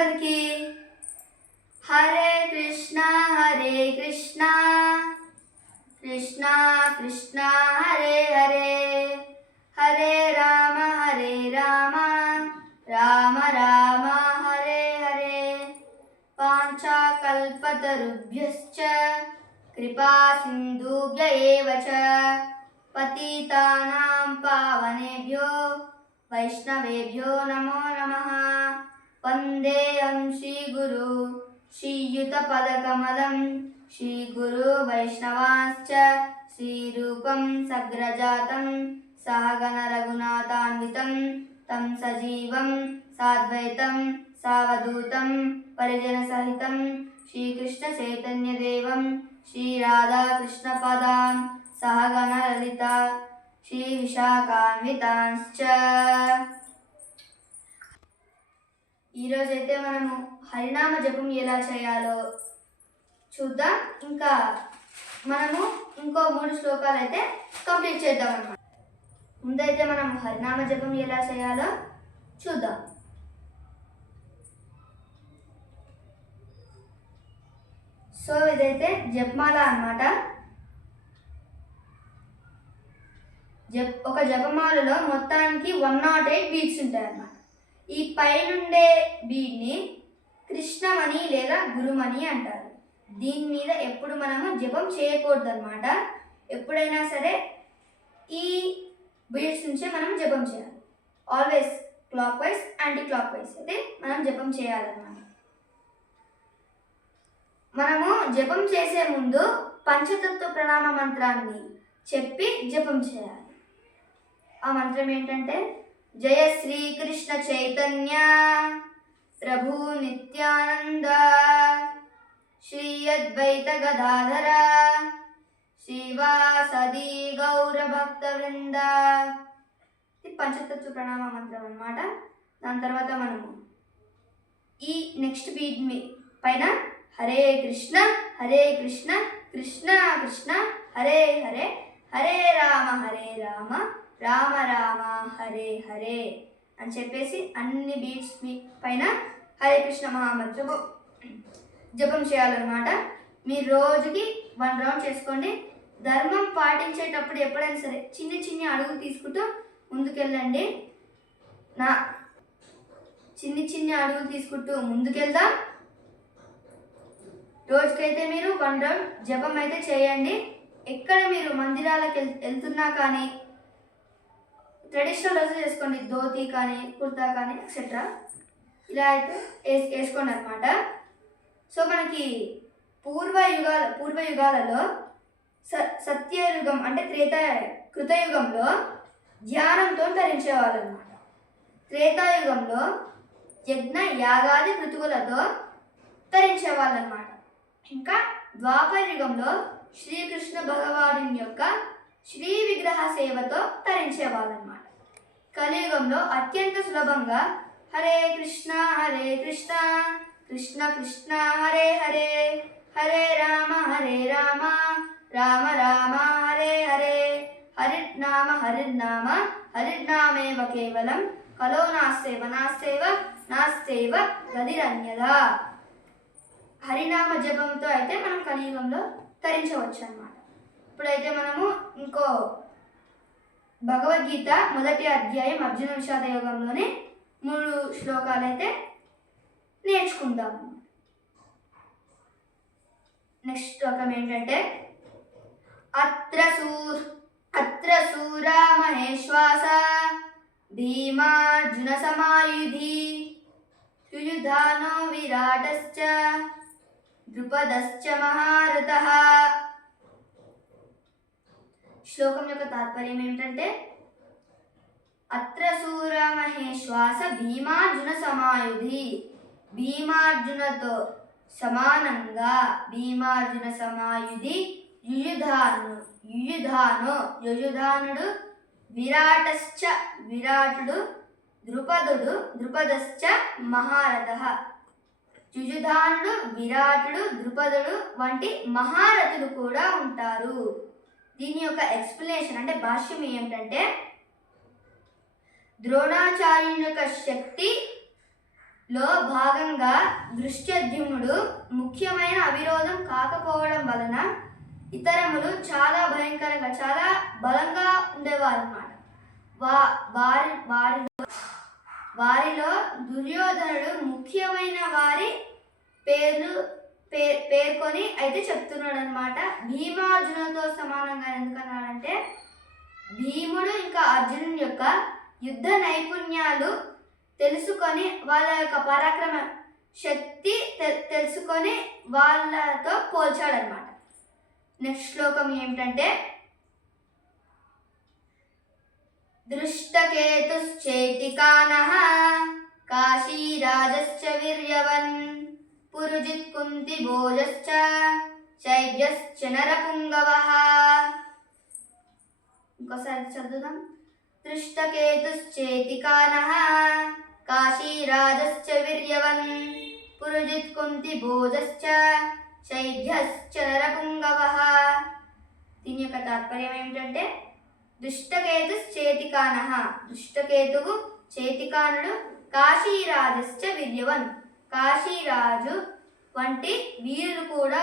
అందరికీ. హరే కృష్ణ కృష్ణ కృష్ణ హరే హరే, హరే రామ రామ రామ హరే హరే. పాంచాకల్పతరుభ్యశ్చ కృపా సింధుభ్య ఏవ చ పతితానాం పావనేభ్యో వైష్ణవేభ్యో నమో నమః. వందేహం శ్రీగురు శ్రీయుతపదకమలం శ్రీగురు వైష్ణవాంశ్చ శ్రీరూపం సగ్రజాతం సహగణ రఘునాథాన్వితం తం సజీవం సాద్వైతం సావధూతం పరిజన సహితం శ్రీకృష్ణ చైతన్యదేవం శ్రీరాధాకృష్ణపదాన్ సహగణ లలిత శ్రీ విశాఖాన్వితాంశ్చ. ఈరోజైతే మనము హరినామ జపం ఎలా చేయాలో చూద్దాం. ఇంకా మనము ఇంకో 3 శ్లోకాలు అయితే కంప్లీట్ చేద్దాం అన్నమాట. ముందైతే మనం హరినామ జపం ఎలా చేయాలో చూద్దాం. సో ఇదైతే జపమాల అన్నమాట. ఒక జపమాలలో మొత్తానికి 108 బీట్స్ ఉంటాయి అన్నమాట. ఈ పైనుండే బీడ్ని కృష్ణమణి లేదా గురుమణి అంటారు. దీని మీద ఎప్పుడు మనము జపం చేయకూడదు అన్నమాట. ఎప్పుడైనా సరే ఈ బీడ్స్ నుంచే మనం జపం చేయాలి. Always clock wise anti clock wise అయితే మనం జపం చేయాలన్నమాట. మనము జపం చేసే ముందు పంచతత్వ ప్రణామ మంత్రాన్ని చెప్పి జపం చేయాలి. ఆ మంత్రం ఏంటంటే జయ శ్రీకృష్ణ చైతన్య ప్రభు నిత్యానంద శ్రీ అద్వైత గదాధర శ్రీవాసది గౌర భక్త వృంద. ఇది పంచతత్వ ప్రణామ మంత్రం అన్నమాట. దాని తర్వాత మనము ఈ నెక్స్ట్ బీట్ పైన హరే కృష్ణ కృష్ణ కృష్ణ హరే హరే, హరే రామ రామ రామ హరే హరే అని చెప్పేసి అన్ని బీట్స్ పైన హరే కృష్ణ మహామంత్రము జపం చేయాలన్నమాట. మీరు రోజుకి 1 రౌండ్ చేసుకోండి. ధర్మం పాటించేటప్పుడు ఎప్పుడైనా సరే చిన్ని అడుగు తీసుకుంటూ ముందుకెళ్ళండి. చిన్ని అడుగులు తీసుకుంటూ ముందుకెళ్దాం. రోజుకైతే మీరు 1 రౌండ్ జపం అయితే చేయండి. ఎక్కడ మీరు మందిరాలకు వెళ్తున్నా కానీ ట్రెడిషనల్ డ్రెస్ వేసుకోండి. ధోతి కానీ కుర్తా కానీ ఎక్సెట్రా ఇలా అయితే వేసుకోండి అనమాట. సో మనకి పూర్వయుగాలలో సత్యయుగం అంటే కృతయుగంలో ధ్యానంతో ధరించేవాళ్ళు అనమాట. త్రేతాయుగంలో యజ్ఞ యాగాది కృతువులతో ధరించేవాళ్ళు అనమాట. ఇంకా ద్వాపర యుగంలో శ్రీకృష్ణ భగవానుని యొక్క శ్రీ విగ్రహ సేవతో ధరించేవాళ్ళు అనమాట. కలియుగంలో అత్యంత సులభంగా హరే కృష్ణ కృష్ణ కృష్ణ హరే హరే, హరే రామ రామ రామ హరే హరే, హరిర్నామేవ కేవలం కలో నాస్తేవ గదిరన్యదా. హరినామ జపంతో అయితే మనం కలియుగంలో తరించవచ్చు అన్నమాట. ఇప్పుడైతే మనము ఇంకో భగవద్గీత 1వ అధ్యాయం అర్జున విషాద యోగంలోనే 3 శ్లోకాలు అయితే నేర్చుకుందాము. నెక్స్ట్ శ్లోకం ఏంటంటే అత్ర సూరా మహేశ్వాస భీమార్జున సమాయుధి యుయుధానో విరాటశ్చ ద్రుపదశ్చ మహారథః. శ్లోకం యొక్క తాత్పర్యం ఏమిటంటే అత్ర సూర మహేశ్వాస భీమార్జున సమాయుధి, భీమార్జునతో సమానంగా భీమార్జున సమాయుధి యుయుధానుడు విరాటుడు ద్రుపదశ్చ మహారథః. యుయుధానుడు విరాటుడు ద్రుపదుడు వంటి మహారథులు కూడా ఉంటారు. దీని యొక్క ఎక్స్ప్లెనేషన్ అంటే భాష్యం ఏమిటంటే ద్రోణాచార్యుని యొక్క శక్తి లో భాగంగా దృష్టద్యుమ్నుడు ముఖ్యమైన అవిరోధం కాకపోవడం వలన ఇతరములు చాలా భయంకరంగా చాలా బలంగా ఉండేవారు అన్నమాట. వారిలో దుర్యోధనుడు ముఖ్యమైన వారి పేర్లు పేర్కొని అయితే చెప్తున్నాడు అనమాట. భీమార్జునులతో సమానంగా ఎందుకన్నాడంటే భీముడు ఇంకా అర్జునుని యొక్క యుద్ధ నైపుణ్యాలు తెలుసుకొని వాళ్ళ యొక్క పరాక్రమ శక్తి తెలుసుకొని వాళ్ళతో పోల్చాడనమాట. నెక్స్ట్ శ్లోకం ఏమిటంటే దృష్టకేతుశ్చేతికానః కాశీరాజశ్చ వీర్యవన్ పురుజిత్ కుంతిభోజశ్చ శైబ్యశ్చ నరపుంగవః. ఇంకోసారి చదువుదాం. దృష్టకేతుశ్చేతికానః కాశీరాజశ్చ వీర్యవన్ పురుజిత్ కుంతిభోజశ్చ శైబ్యశ్చ నరపుంగవః. దీని యొక్క తాత్పర్యం ఏమిటంటే దుష్టకేతుశ్చేతికానః దుష్టకేతువు చేతికానుడు కాశీరాజశ్చ వీర్యవన్ కాశీరాజు వంటి వీరులు కూడా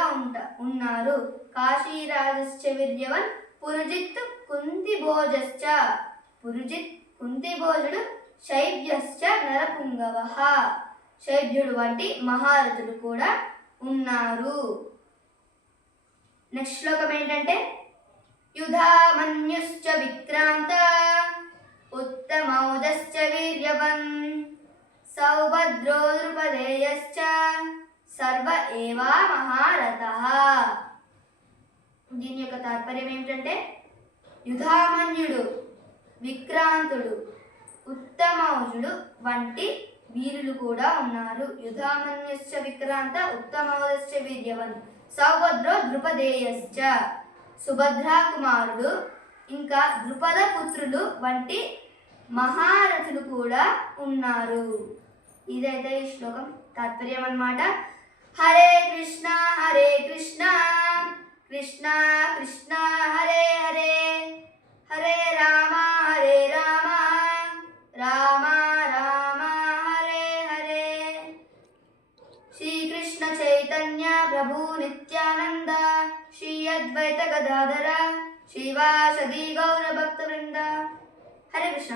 ఉన్నారు. కాశీరాజశ్చ వీర్యవన్ పురుజిత్ కుంతిభోజశ్చ పురుజిత్ కుంతిభోజుడు శైబ్యశ్చ నరపుంగవః శైబ్యుడు వంటి మహారథులు కూడా ఉన్నారు. నెక్స్ట్ శ్లోకం ఏంటంటే యుధామన్యుశ్చ విక్రాంత ఉత్తమౌజశ్చ వీర్యవన్ సౌభద్రో ద్రుపదేయశ్చ సర్వ ఏవా మహారథః. దీని యొక్క తాత్పర్యం ఏమిటంటే యుధామన్యుడు విక్రాంతుడు ఉత్తమౌజుడు వంటి వీరులు కూడా ఉన్నారు. యుధామన్యుశ్చ విక్రాంత ఉత్తమౌజశ్చ వీర్యవన్ సౌభద్రో ద్రుపదేయశ్చ సుభద్రా కుమారుడు ఇంకా ద్రుపద పుత్రులు వంటి మహారథులు కూడా ఉన్నారు. ఇదైతే ఈ శ్లోకం తాత్పర్యం అన్నమాట. హరే కృష్ణ కృష్ణ కృష్ణ హరే హరే హరే రామ రామ రామ హరే హరే. శ్రీకృష్ణ చైతన్య ప్రభు నిత్యానంద శ్రీ అద్వైత గదాధర శ్రీవాసది గౌర భక్త వృంద. హరే కృష్ణ.